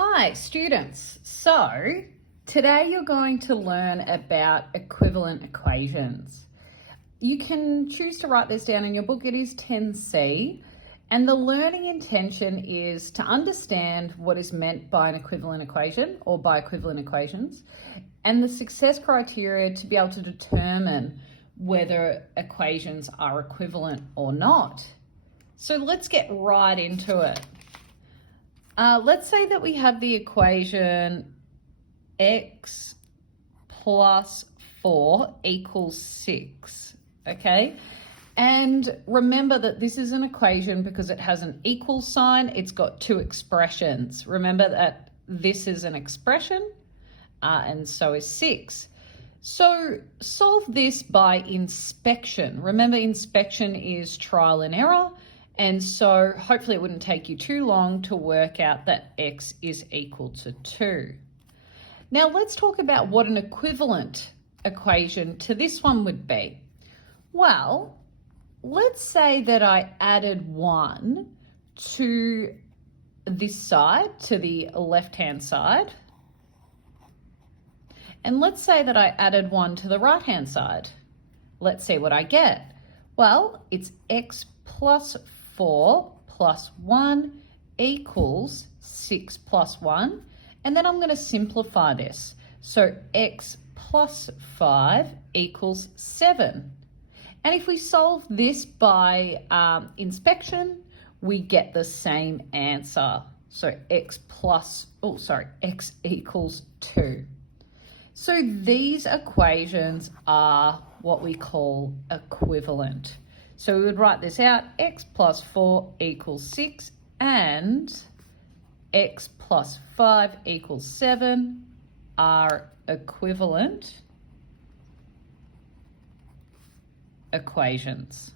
Hi students, so today you're going to learn about equivalent equations. You can choose to write this down in your book. It is 10C, and the learning intention is to understand what is meant by an equivalent equation or by equivalent equations, and the success criteria to be able to determine whether equations are equivalent or not. So let's get right into it. Let's say that we have the equation x plus 4 equals 6, okay? And remember that this is an equation because it has an equal sign. It's got two expressions. Remember that this is an expression and so is 6. So solve this by inspection. Remember, inspection is trial and error. And so hopefully it wouldn't take you too long to work out that x is equal to 2. Now let's talk about what an equivalent equation to this one would be. Well, let's say that I added 1 to this side, to the left-hand side. And let's say that I added 1 to the right-hand side. Let's see what I get. Well, it's x plus 4 plus 1 equals 6 plus 1. And then I'm going to simplify this. So x plus 5 equals 7. And if we solve this by inspection, we get the same answer. So x equals 2. So these equations are what we call equivalent. So we would write this out, x plus 4 equals 6 and x plus 5 equals 7 are equivalent equations.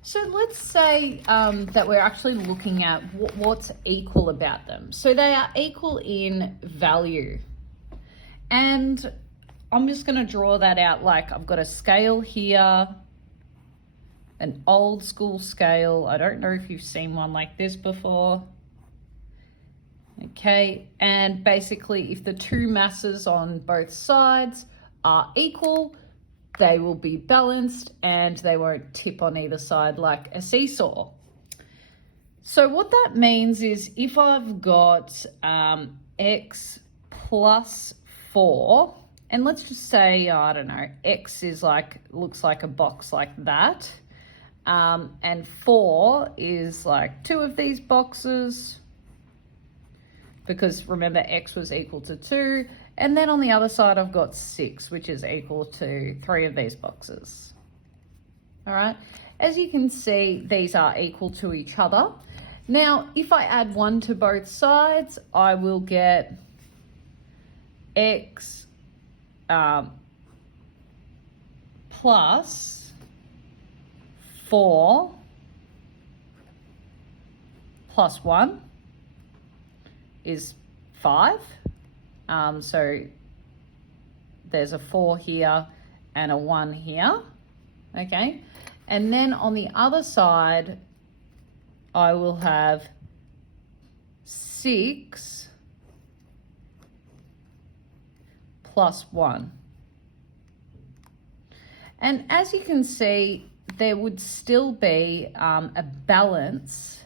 So let's say that we're actually looking at what's equal about them. So they are equal in value. And I'm just going to draw that out like I've got a scale here, an old school scale. I don't know if you've seen one like this before. Okay, and basically if the two masses on both sides are equal, they will be balanced and they won't tip on either side like a seesaw. So what that means is if I've got x plus 4, and let's just say, I don't know, x is looks like a box like that. And 4 is like 2 of these boxes, because remember x was equal to 2. And then on the other side, I've got 6, which is equal to 3 of these boxes. All right. As you can see, these are equal to each other. Now, if I add 1 to both sides, I will get x plus 4 plus 1 is 5. So there's a 4 here and a 1 here, okay? And then on the other side, I will have 6 plus 1. And as you can see, there would still be a balance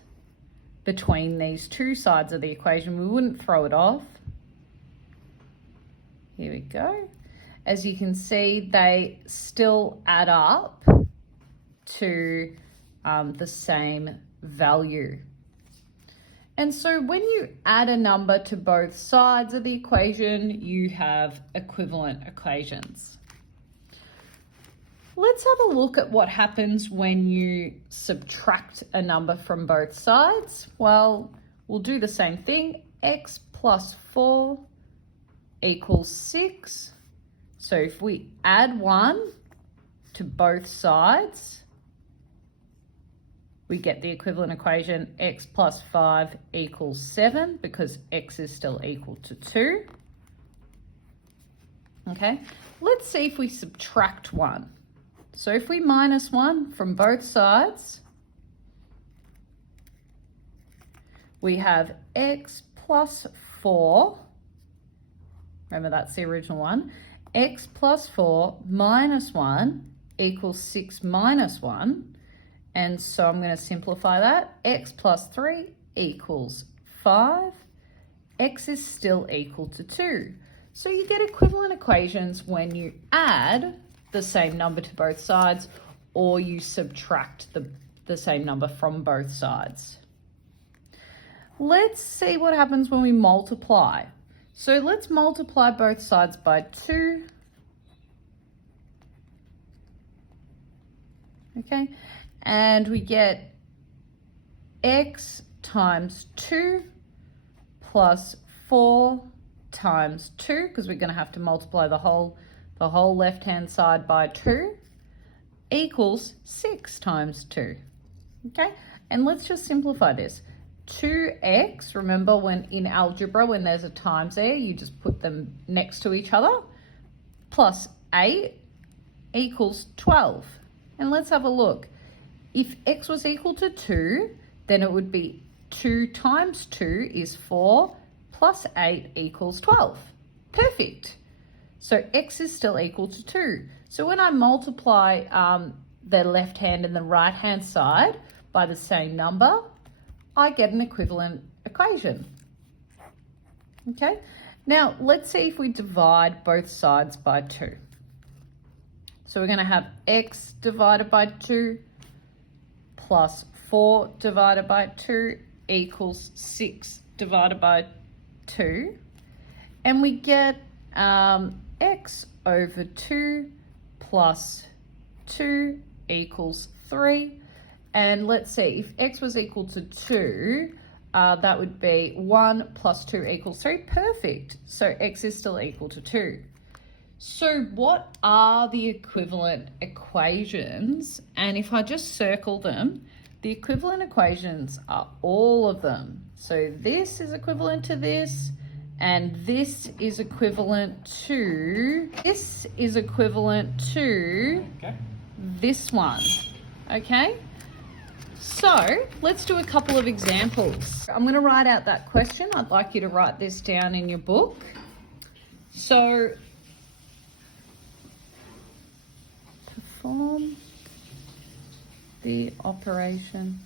between these two sides of the equation. We wouldn't throw it off. Here we go. As you can see, they still add up to the same value. And so when you add a number to both sides of the equation, you have equivalent equations. Let's have a look at what happens when you subtract a number from both sides. Well, we'll do the same thing. X plus 4 equals 6. So if we add 1 to both sides, we get the equivalent equation x plus 5 equals 7 because x is still equal to 2. Okay, let's see if we subtract 1. So if we minus 1 from both sides, we have x plus 4, remember that's the original one, x plus 4 minus 1 equals 6 minus 1. And so I'm going to simplify that. X plus 3 equals 5. X is still equal to 2. So you get equivalent equations when you add the same number to both sides or you subtract the same number from both sides. Let's see what happens when we multiply. So let's multiply both sides by 2. Okay, and we get x times 2 plus 4 times 2, because we're going to have to multiply the whole left-hand side by 2, equals 6 times 2. Okay, and let's just simplify this. 2x, remember when in algebra, when there's a times there, you just put them next to each other, plus 8 equals 12. And let's have a look. If x was equal to 2, then it would be 2 times 2 is 4, plus 8 equals 12. Perfect. So x is still equal to 2. So when I multiply the left hand and the right hand side by the same number, I get an equivalent equation. Okay, now let's see if we divide both sides by 2. So we're going to have x divided by 2 plus 4 divided by 2 equals 6 divided by 2. And we get x over 2 plus 2 equals 3. And let's see, if x was equal to 2, that would be 1 plus 2 equals 3. Perfect. So x is still equal to 2. So what are the equivalent equations? And if I just circle them, the equivalent equations are all of them. So this is equivalent to this, and this is equivalent to, this is equivalent to this one, okay? So let's do a couple of examples. I'm going to write out that question. I'd like you to write this down in your book. So perform the operation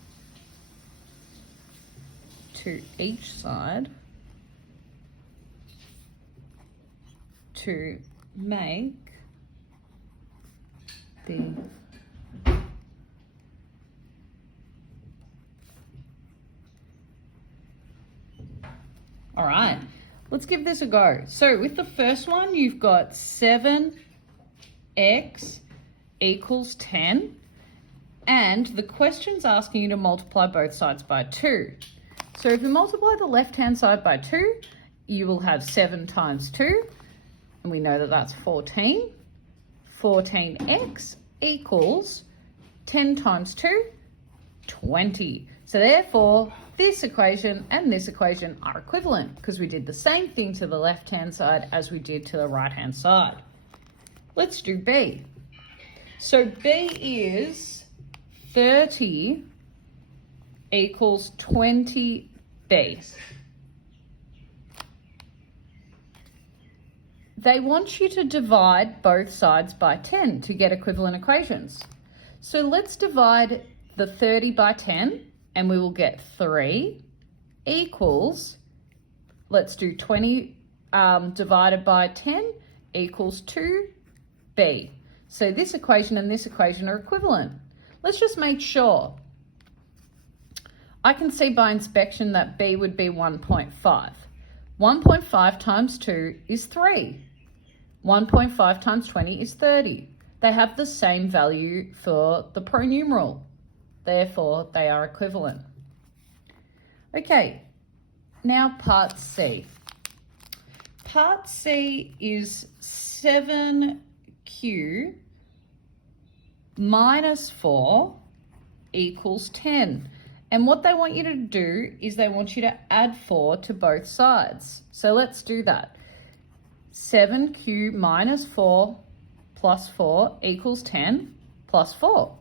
to each side to make the all right, let's give this a go. So with the first one, you've got 7x equals 10. And the question's asking you to multiply both sides by 2. So if you multiply the left-hand side by 2, you will have 7 times 2. And we know that that's 14. 14x equals 10 times 2, 20. So therefore, this equation and this equation are equivalent because we did the same thing to the left-hand side as we did to the right-hand side. Let's do B. So B is 30 equals 20b. They want you to divide both sides by 10 to get equivalent equations. So let's divide the 30 by 10 and we will get 3 equals, let's do 20 divided by 10 equals 2b. So this equation and this equation are equivalent. Let's just make sure. I can see by inspection that B would be 1.5. 1.5 times 2 is 3. 1.5 times 20 is 30. They have the same value for the pronumeral. Therefore, they are equivalent. Okay, now part C. Part C is 7q minus 4 equals 10. And what they want you to do is they want you to add 4 to both sides. So let's do that. 7q minus 4 plus 4 equals 10 plus 4.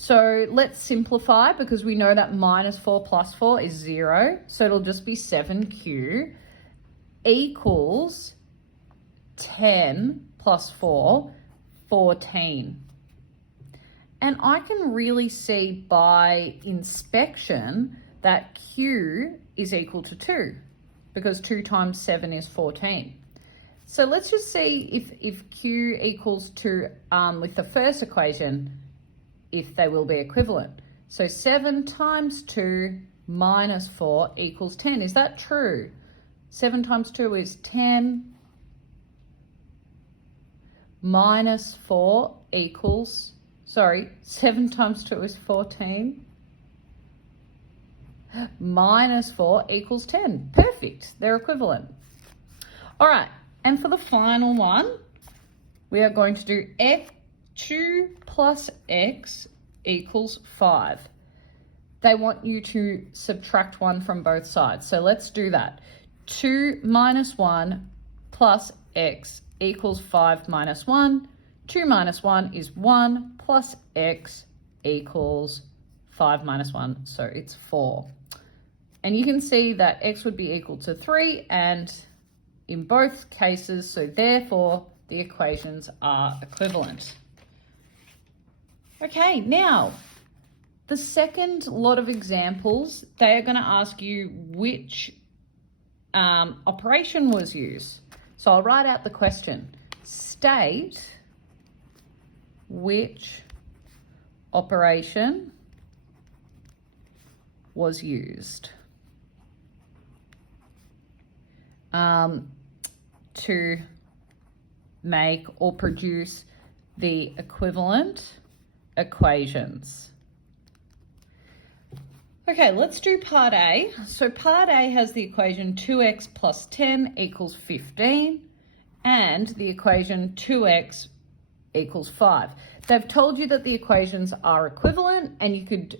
So let's simplify because we know that minus 4 plus 4 is 0. So it'll just be 7q equals 10 plus 4, 14. And I can really see by inspection that q is equal to 2 because 2 times 7 is 14. So let's just see if q equals to, with the first equation, if they will be equivalent. So 7 times 2 minus 4 equals 10. Is that true? 7 times 2 is 10. Minus 4 equals, 7 times 2 is 14. Minus 4 equals 10. Perfect. They're equivalent. All right. And for the final one, we are going to do f2 plus x equals 5. They want you to subtract 1 from both sides. So let's do that. 2 minus 1 plus x equals 5 minus 1. 2 minus 1 is 1 plus x equals 5 minus 1. So it's 4. And you can see that x would be equal to 3 and in both cases, so therefore the equations are equivalent. Okay, now the second lot of examples, they are going to ask you which operation was used. So I'll write out the question. State which operation was used to make or produce the equivalent equations. Okay, let's do part A. So part A has the equation 2x plus 10 equals 15 and the equation 2x equals 5. They've told you that the equations are equivalent and you could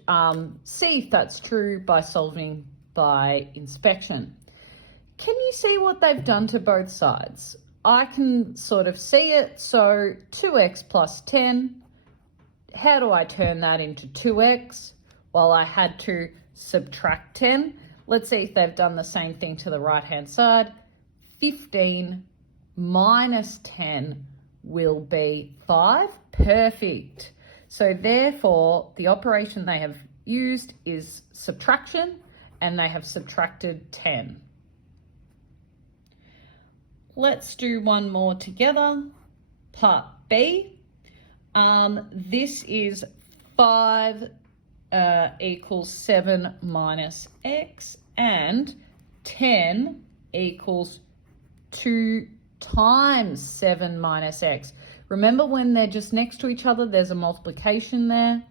see if that's true by solving by inspection. Can you see what they've done to both sides? I can sort of see it. So 2x plus 10, how do I turn that into 2x? Well, I had to subtract 10. Let's see if they've done the same thing to the right-hand side. 15 minus 10 will be 5. Perfect. So therefore, the operation they have used is subtraction, and they have subtracted 10. Let's do one more together. Part B. This is 5 equals 7 minus x and 10 equals 2 times 7 minus x. Remember when they're just next to each other, there's a multiplication there.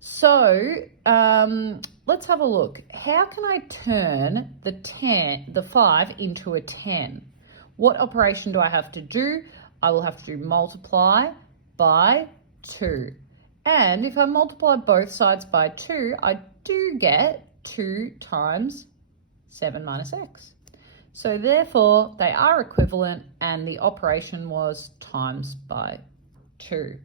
So let's have a look. How can I turn the 5 into a 10? What operation do I have to do? I will have to multiply by 2. And if I multiply both sides by 2, I do get 2 times 7 minus x. So therefore, they are equivalent and the operation was times by 2.